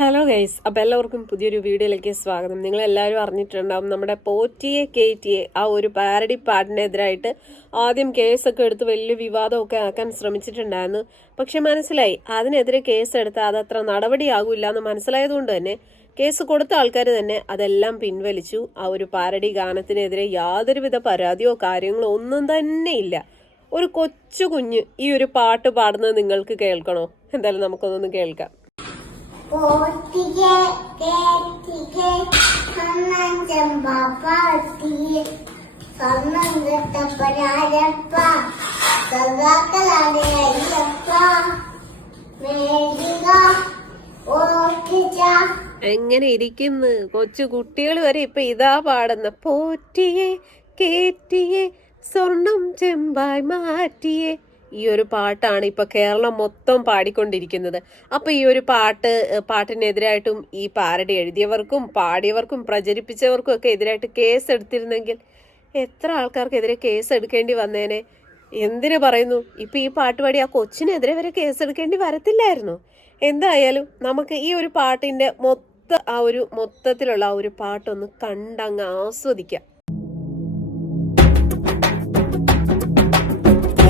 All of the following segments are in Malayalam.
ഹലോ ഗൈസ്, അപ്പോൾ എല്ലാവർക്കും പുതിയൊരു വീഡിയോയിലേക്ക് സ്വാഗതം. നിങ്ങളെല്ലാവരും അറിഞ്ഞിട്ടുണ്ടാവും, നമ്മുടെ പോറ്റിയെ കേറ്റിയെ ആ ഒരു പാരഡി പാട്ടിനെതിരായിട്ട് ആദ്യം കേസൊക്കെ എടുത്ത് വലിയ വിവാദമൊക്കെ ആക്കാൻ ശ്രമിച്ചിട്ടുണ്ടായിരുന്നു. പക്ഷെ മനസ്സിലായി അതിനെതിരെ കേസെടുത്ത് അതത്ര നടപടിയാകില്ല എന്ന് മനസ്സിലായതുകൊണ്ട് തന്നെ കേസ് കൊടുത്ത ആൾക്കാർ തന്നെ അതെല്ലാം പിൻവലിച്ചു. ആ ഒരു പാരഡി ഗാനത്തിനെതിരെ യാതൊരുവിധ പരാതിയോ കാര്യങ്ങളോ ഒന്നും തന്നെ ഇല്ല. ഒരു കൊച്ചു കുഞ്ഞ് ഈ ഒരു പാട്ട് പാടുന്നത് നിങ്ങൾക്ക് കേൾക്കണോ? എന്തായാലും നമുക്കൊന്നൊന്ന് കേൾക്കാം. പോറ്റിയെ കേറ്റിയെ സ്വർണം ചെമ്പാപ്പാത്തിയെ സ്വർണം കെട്ടപ്പനാരപ്പ സദാക്കളാണ് അയ്യപ്പ മേടിക ഓർക്കിച്ച. എങ്ങനെ ഇരിക്കുന്നു കൊച്ചു കുട്ടികൾ വരെ ഇപ്പൊ ഇതാ പാടുന്ന പോറ്റിയെ കേറ്റിയെ സ്വർണം ചെമ്പായി മാറ്റിയെ. ഈ ഒരു പാട്ടാണ് ഇപ്പൊ കേരളം മൊത്തം പാടിക്കൊണ്ടിരിക്കുന്നത്. അപ്പൊ ഈ ഒരു പാട്ടിനെതിരായിട്ടും ഈ പാരഡി എഴുതിയവർക്കും പാടിയവർക്കും പ്രചരിപ്പിച്ചവർക്കും ഒക്കെ എതിരായിട്ട് കേസ് എടുത്തിരുന്നെങ്കിൽ എത്ര ആൾക്കാർക്കെതിരെ കേസ് എടുക്കേണ്ടി വന്നേനെ. എന്തിനു പറയുന്നു, ഇപ്പൊ ഈ പാട്ട് പാടി ആ കൊച്ചിനെതിരെ വരെ കേസ് എടുക്കേണ്ടി വരത്തില്ലായിരുന്നു. എന്തായാലും നമുക്ക് ഈ ഒരു പാട്ടിന്റെ മൊത്തത്തിലുള്ള ആ ഒരു പാട്ടൊന്ന് കണ്ടങ്ങ് ആസ്വദിക്കാം.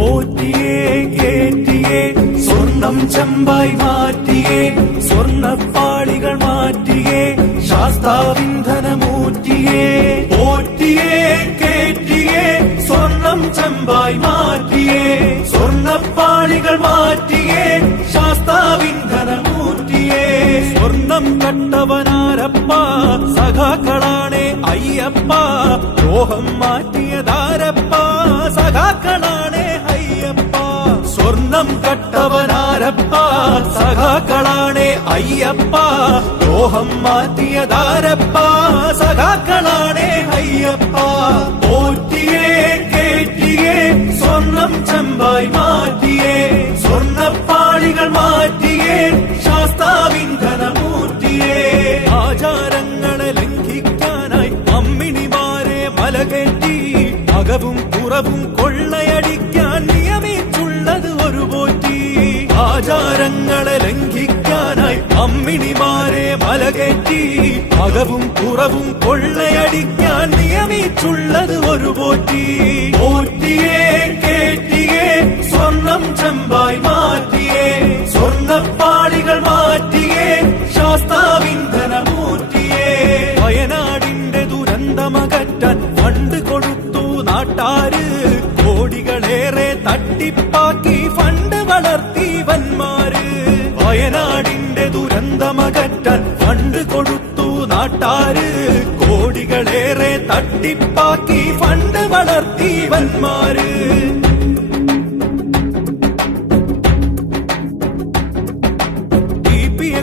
പോറ്റിയെ കേറ്റിയെ സ്വർണം ചെമ്പായി മാറ്റിയേ സ്വർണ്ണപ്പാളികൾ മാറ്റിയേ ശാസ്താവിന്ധനമൂറ്റിയേ. പോറ്റിയെ കേറ്റിയെ സ്വർണം ചെമ്പായി മാറ്റിയേ സ്വർണ്ണപ്പാളികൾ മാറ്റിയേ ശാസ്താവിന്ധനമൂറ്റിയേ. സ്വർണം കട്ടവനാരപ്പ സഖാക്കളാണേ അയ്യപ്പ ദ്രോഹം മാറ്റിയതാരപ്പ സഖാക്കളാണേ അയ്യപ്പ. സ്വർണം കട്ടവനാരപ്പ സഖാക്കളാണേ അയ്യപ്പ ദ്രോഹം മാറ്റിയതാരപ്പ സഖാക്കളാണേ അയ്യപ്പ. പോറ്റിയെ കേറ്റിയെ സ്വർണം ചെമ്പായി മാറ്റിയേ സ്വർണ്ണപ്പാളികൾ മാറ്റിയേ ശാസ്താവിന്ധനമൂർത്തിയേ. ആചാരങ്ങളെ ലംഘിക്കാനായി അമ്മിണിമാരെ മലകേറ്റി അകവും പുറവും കൊള്ളയടിക്കാൻ നിയമിച്ചുള്ളത് ഒരു പോറ്റി. ആചാരങ്ങളെ ലംഘിക്കാനായി അമ്മിണിമാരെ മലകേറ്റി അകവും പുറവും കൊള്ളയടിക്കാൻ നിയമിച്ചുള്ളത് ഒരു പോറ്റി. പോറ്റിയെ കേറ്റിയെ സ്വർണം ചെമ്പായി മാറ്റിയേ സ്വർണ്ണപ്പാളികൾ മാറ്റിയേ ശാസ്താവിന്ധനമൂർത്തിയേ. വയനാടിന്റെ ദുരന്തമകറ്റാൻ ഫണ്ട് കൊടുത്തു നാട്ടാര് കോടികളേറെ തട്ടിപ്പാക്കി ഫണ്ട് വളർത്തി വന്മാര്. വയനാടിന്റെ ദുരന്തമകറ്റാൻ ഫണ്ട് കൊടുത്തു നാട്ടാര് കോടികളേറെ തട്ടിപ്പാക്കി ഫണ്ട് വളർത്തി വന്മാര്.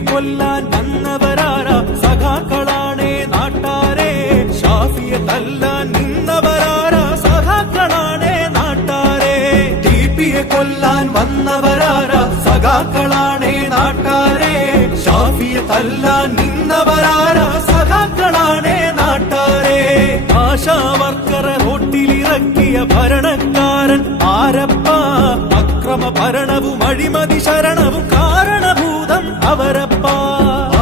കൊല്ലാൻ വന്നവരാരാ സഖാക്കളാണേ നാട്ടാരെ. ഷാഫിയെ തല്ലാൻ നിന്നവരാരാ സഖാക്കളാണേ നാട്ടാരെ. ടിപിയെ കൊല്ലാൻ വന്നവരാരാ സഖാക്കളാണേ നാട്ടാരെ. ഷാഫിയെ തല്ലാൻ നിന്നവരാരാ സഖാക്കളാണേ നാട്ടാരെ. ആശാവർക്കറെ റോട്ടിലിറക്കിയ ഭരണക്കാരൻ ആരപ്പ അക്രമ ഭരണവും അഴിമതി ശരണവും കാരണഭൂതം അവരപ്പ.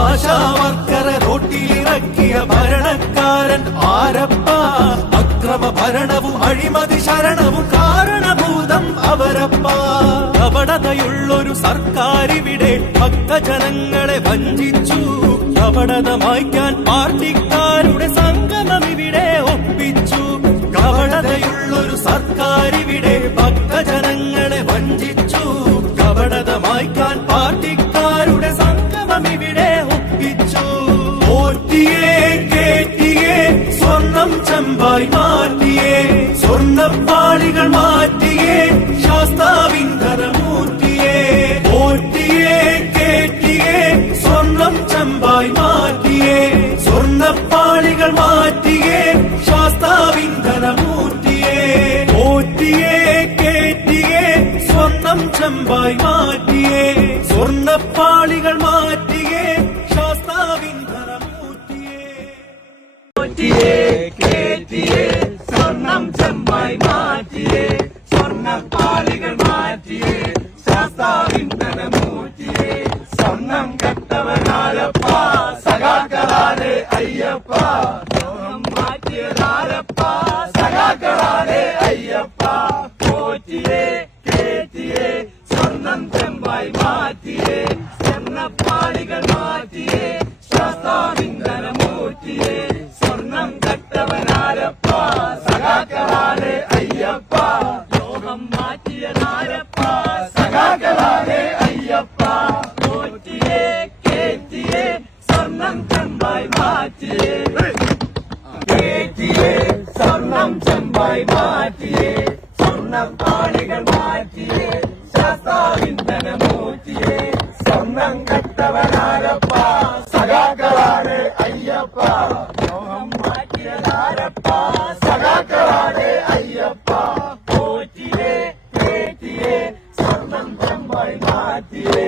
ആശാവർക്കറെ റോട്ടിലിറക്കിയ ഭരണക്കാരൻ ആരപ്പ അക്രമ ഭരണവും അഴിമതി ശരണവും കാരണഭൂതം അവരപ്പ. കപടതയുള്ളൊരു സർക്കാരിവിടെ ഭക്തജനങ്ങളെ വഞ്ചിച്ചു. കപടത മായ്ക്കാൻ പാർട്ടിക്കാരുടെ സംഗമം ഇവിടെ ഒപ്പിച്ചു. കപടതയുള്ളൊരു സർക്കാരിവിടെ ഭക്തജനങ്ങളെ വഞ്ചിച്ചു. കപടത മായ്ക്കാൻ പാർട്ടിക്കാരുടെ സംഗമം ഇവിടെ ഒപ്പിച്ചു. പോറ്റിയെ കേറ്റിയെ സ്വർണം ചെമ്പായി മാറ്റിയേ സ്വർണ്ണപ്പാളികൾ മാറ്റിയേ ശാസ്താവിന്ധനമൂർത്തിയേ. പോറ്റിയെ കേറ്റിയെ സ്വർണം ചെമ്പായി മാറ്റിയേ സ്വർണ്ണപ്പാളികൾ മാറ്റിയേ ശാസ്താവിന്ധനമൂർത്തിയേ. പോറ്റിയെ കേറ്റിയെ സ്വർണം ചെമ്പായി മാറ്റിയേ സ്വർണ്ണപ്പാളികൾ മാറ്റിയേ ശാസ്താവിന്ധനമൂർത്തിയേ. പോറ്റിയെ കേറ്റിയെ സ്വർണം ചെമ്പായി മാറ്റിയേ സ്വർണ്ണപ്പാളികൾ മാറ്റിയേ ശാസ്താവിന്ധനമൂർത്തിയേ. സ്വർണം കെട്ടവനാരപ്പ അയ്യപ്പ സഖാക്കളാണ് അയ്യപ്പ ലോകം മാറ്റിയതാരപ്പ സഖാക്കളാണ് അയ്യപ്പ പോറ്റിയെ കേറ്റിയെ സ്വർണം ചെമ്പായി മാറ്റിയേ സ്വർണ്ണപ്പാളികൾ മാറ്റിയേ ശാസ്താവിന്ദനമൂർത്തിയെ സ്വർണം കട്ടവനാരപ്പ സഖാക്കളാണ് അയ്യപ്പ ലോകം മാറ്റിയതാരപ്പ സഖാക്കളാണ് അയ്യപ്പ പോറ്റിയെ കേറ്റിയെ സ്വർണം ചെമ്പായി മാറ്റിയേ കേറ്റിയെ സ്വർണം ചെമ്പായി മാറ്റിയേ സ്വർണ്ണപ്പാളികൾ മാറ്റിയേ ശാസ്താവിന്ദനമൂർത്തിയെ സ്വർണം കട്ടവനാരപ്പ